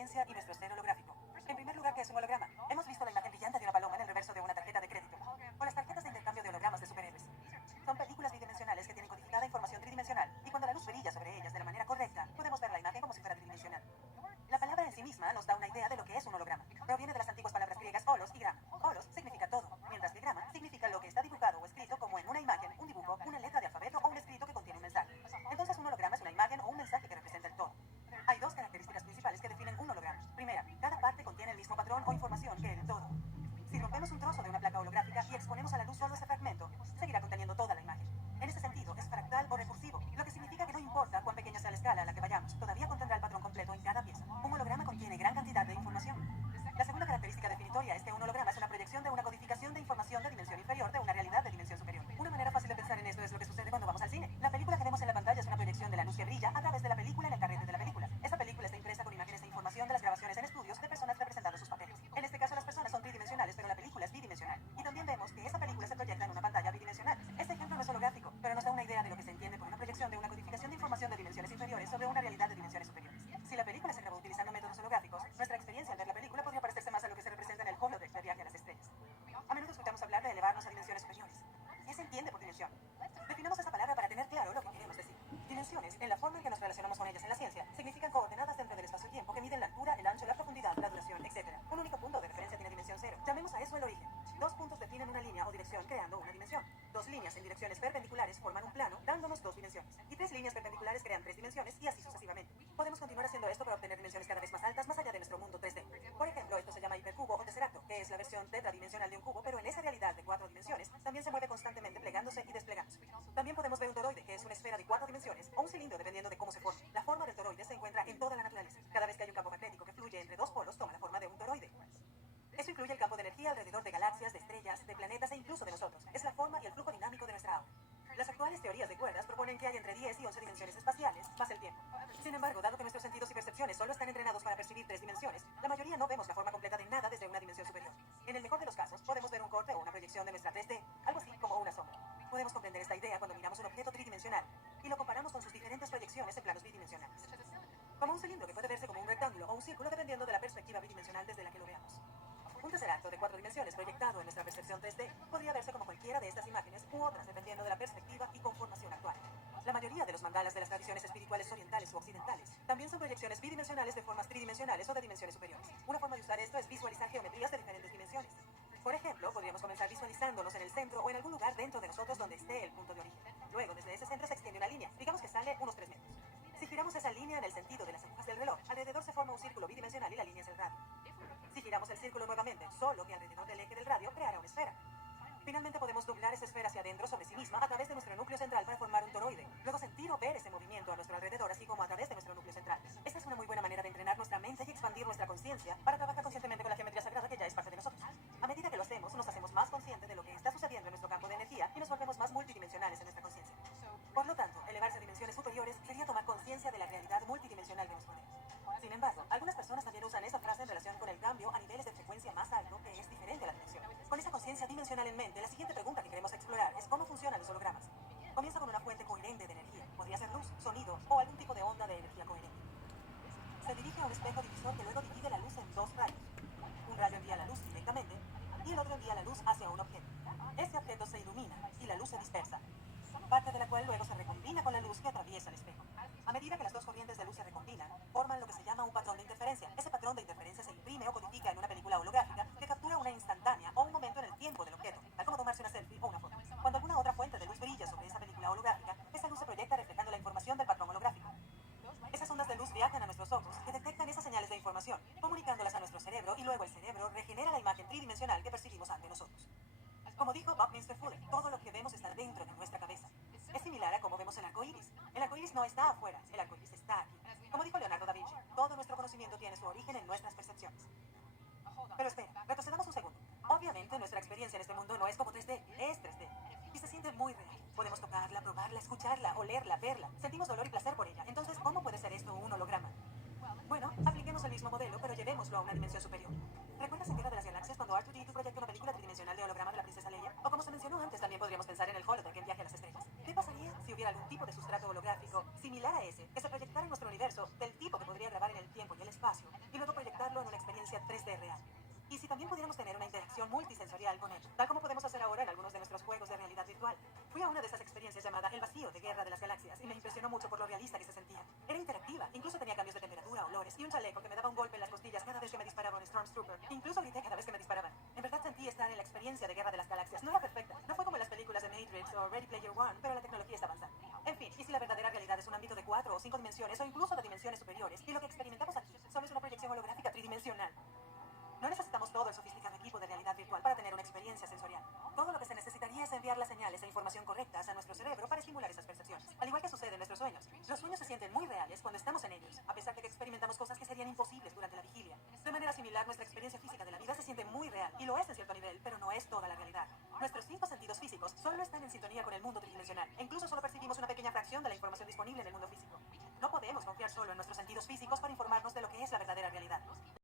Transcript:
ciencia y nuestro ser holográfico. En primer lugar, ¿qué es un holograma? Hemos visto la imagen brillante de una paloma en el reverso de una tarjeta de crédito, o las tarjetas de intercambio de hologramas de superhéroes. Son películas bidimensionales que tienen codificada información tridimensional, y cuando la luz brilla sobre ellas de la manera correcta, podemos ver la imagen como si fuera tridimensional. La palabra en sí misma nos da una idea de lo que es un holograma. Proviene de las antiguas palabras griegas holos y grama. Holos significa todo, mientras que grama significa lo que está dibujado o escrito como en una imagen, un dibujo, una letra de alfabeto o un escrito que contiene un mensaje. Entonces un holograma es una imagen o un mensaje que representa el todo. Hay dos características principales que definen un holograma. Primera, cada parte contiene el mismo patrón o información que el todo. Si rompemos un trozo de una placa holográfica y exponemos a la luz solo ese fragmento, seguirá conteniendo toda la imagen. En ese sentido, es fractal o recursivo, lo que significa que no importa cuán pequeña sea la escala a la que vayamos, todavía contendrá el patrón completo en cada pieza. Un holograma contiene gran cantidad de información. La segunda característica definitoria es que un holograma es una proyección de una codificación de información de dimensión inferior de una realidad de dimensión superior. Una manera fácil de pensar en esto es lo que sucede cuando vamos al cine. La película que vemos en la pantalla es una proyección de la luz que brilla a través de la película en el carrete de la película. Esa película está impresa con imágenes e información de las grabaciones en estudios de personas representando sus papeles. En este caso las personas son tridimensionales, pero la película es bidimensional. Y también vemos que esa película se proyecta en una pantalla bidimensional. Este ejemplo no es holográfico, pero nos da una idea de lo que se entiende por una proyección de una codificación de información de dimensiones inferiores sobre una realidad de dimensiones superiores. Si la película se grabó utilizando métodos holográficos, nuestra experiencia al ver la película podría parecerse más a lo que se representa en el holodeck de Viaje a las Estrellas. A menudo escuchamos hablar de elevarnos a dimensiones superiores. ¿Qué se entiende por dimensión? Definamos esa palabra para tener claro lo que queremos decir. Dimensiones, en la forma en que nos relacionamos con ellas en la ciencia, significan coordenadas dentro del espacio-tiempo que miden la altura, el ancho, la profundidad, la duración, etc. Un único punto de referencia tiene dimensión cero. Llamemos a eso el origen. Dos puntos definen una línea o dirección creando una dimensión. Dos líneas en direcciones perpendiculares forman un plano, dándonos dos dimensiones. Y tres líneas perpendiculares crean tres dimensiones y así sucesivamente. Podemos continuar haciendo esto para obtener dimensiones cada vez más altas más allá de nuestro mundo 3D. Por ejemplo, esto se llama hipercubo o tesseracto, que es la versión tetradimensional de un cubo, pero en esa realidad de 4 dimensiones también se mueve constantemente plegándose y desplegándose. También podemos ver un toroide, que es una esfera de 4 dimensiones, o un cilindro dependiendo de cómo se forme. La forma del toroide se encuentra en toda la naturaleza. Cada vez que hay un campo magnético que fluye entre dos polos, toma la forma de un toroide. Eso incluye el campo de energía alrededor de galaxias, de estrellas, de planetas e incluso de nosotros. Es la forma y el flujo dinámico de nuestra aura. Las actuales teorías de cuerdas proponen que hay entre 10 y 11 dimensiones espaciales, más el tiempo. Sin embargo, dado que nuestros sentidos y percepciones solo están entrenados para percibir 3 dimensiones, la mayoría no vemos la forma completa de nada desde una dimensión superior. En el mejor de los casos, podemos ver un corte o una proyección de nuestra 3D, algo así como una sombra. Podemos comprender esta idea cuando miramos un objeto tridimensional y lo comparamos con sus diferentes proyecciones en planos bidimensionales. Como un cilindro que puede verse como un rectángulo o un círculo dependiendo de la perspectiva bidimensional desde la que lo veamos. Un tesseracto de 4 dimensiones proyectado en nuestra percepción 3D podría verse como cualquiera de estas imágenes u otras dependiendo de la perspectiva y conformación actual. La mayoría de los mandalas de las tradiciones espirituales orientales u occidentales también son proyecciones bidimensionales de formas tridimensionales o de dimensiones superiores. Una forma de usar esto es visualizar geometrías de diferentes dimensiones. Por ejemplo, podríamos comenzar visualizándonos en el centro o en algún lugar dentro de nosotros donde esté el punto de origen. Luego, desde ese centro se extiende una línea, digamos que sale unos 3 metros. Si giramos esa línea en el sentido de las agujas del reloj, alrededor se forma un círculo bidimensional y la línea es el radio. Si giramos el círculo nuevamente, solo que alrededor del eje del radio, creará una esfera. Finalmente podemos doblar esa esfera hacia adentro sobre sí misma a través de nuestro núcleo central para formar un toroide. Luego sentir o ver ese movimiento a nuestro alrededor, así como a través de nuestro núcleo central. Esta es una muy buena manera de entrenar nuestra mente y expandir nuestra conciencia para trabajar conscientemente con la geometría sagrada que ya es parte de nosotros. A medida que lo hacemos, nos hacemos más conscientes de lo que está sucediendo en nuestro campo de energía y nos volvemos más multidimensionales en nuestra conciencia. Por lo tanto, elevarse a dimensiones superiores sería tomar conciencia de la realidad multidimensional que nos rodea. Sin embargo, algunas personas también usan esa frase en relación con el cambio a niveles de frecuencia más alto que es diferente a la dimensión. Con esa conciencia dimensional en mente, la siguiente pregunta que queremos explorar es cómo funcionan los hologramas. Comienza con una fuente coherente de energía. Podría ser luz, sonido o algún tipo de onda de energía coherente. Se dirige a un espejo divisor que luego divide la luz en dos rayos. Un rayo envía la luz directamente y el otro envía la luz hacia un objeto. Este objeto se ilumina y la luz se dispersa, parte de la cual luego se recombina con la luz que atraviesa el espejo. A medida que las dos corrientes de luz se recombinan, forman lo que se llama un patrón de interferencia. Ese patrón de interferencia se imprime o codifica en una película holográfica que captura una instantánea o un momento en el tiempo del objeto, tal como tomarse una selfie o una foto. Cuando alguna otra fuente de luz brilla sobre esa película holográfica, esa luz se proyecta reflejando la información del patrón holográfico. Esas ondas de luz viajan a nuestros ojos, que detectan esas señales de información, comunicándolas a nuestro cerebro y luego el cerebro regenera la imagen tridimensional que percibimos ante nosotros. Como dijo Buckminster Fuller, todo lo que vemos está dentro de nuestra cabeza. Es similar a cómo vemos el arco iris. El arco iris no está afuera, el arco iris está aquí. Como dijo Leonardo da Vinci, todo nuestro conocimiento tiene su origen en nuestras percepciones. Pero espera, retrocedamos un segundo. Obviamente nuestra experiencia en este mundo no es como 3D, es 3D. Y se siente muy real. Podemos tocarla, probarla, escucharla, olerla, verla. Sentimos dolor y placer por ella. Entonces, ¿cómo puede ser esto un holograma? Bueno, apliquemos el mismo modelo, pero llevémoslo a una dimensión superior. ¿Recuerdas en Guerra de las Galaxias cuando R2-D2 proyectó una película tridimensional de holograma de la princesa Leia? O como se mencionó antes, también podríamos pensar en el holodeck en Viaje a las Estrellas. ¿Qué pasaría si hubiera algún tipo de sustrato holográfico similar a ese que se proyectara en nuestro universo, del tipo que podría grabar en el tiempo y el espacio, y luego transformarlo en una experiencia 3D real. Y si también pudiéramos tener una interacción multisensorial con él, tal como podemos hacer ahora en algunos de nuestros juegos de realidad virtual. Fui a una de esas experiencias llamada El Vacío de Guerra de las Galaxias y me impresionó mucho por lo realista que se sentía. Era interactiva, incluso tenía cambios de temperatura, olores y un chaleco que me daba un golpe en las costillas cada vez que me disparaba un Stormtrooper. Incluso grité cada vez que me disparaban. En verdad sentí estar en la experiencia de Guerra de las Galaxias. No era perfecta, no fue como las películas de Matrix o Ready Player One, pero la tecnología está avanzando. En fin, y si la verdadera realidad es un ámbito de 4 o 5 dimensiones o incluso de dimensiones superiores, y lo que experimentamos aquí solo es una proyección holográfica tridimensional. No necesitamos todo el sofisticado equipo de realidad virtual para tener una experiencia sensorial. Todo lo que se necesitaría es enviar las señales e información correctas a nuestro cerebro para estimular esas percepciones. Al igual que sucede en nuestros sueños. Los sueños se sienten muy reales cuando estamos en ellos, a pesar de que experimentamos cosas que serían imposibles durante la vigilia. De manera similar, nuestra experiencia física de la vida se siente muy real, y lo es en cierto nivel, pero no es toda la realidad. Nuestros 5 sentidos físicos solo están en sintonía con el mundo tridimensional, e incluso solo percibimos una pequeña fracción de la información disponible en el mundo físico. No podemos confiar solo en nuestros sentidos físicos para informarnos de lo que es la verdad.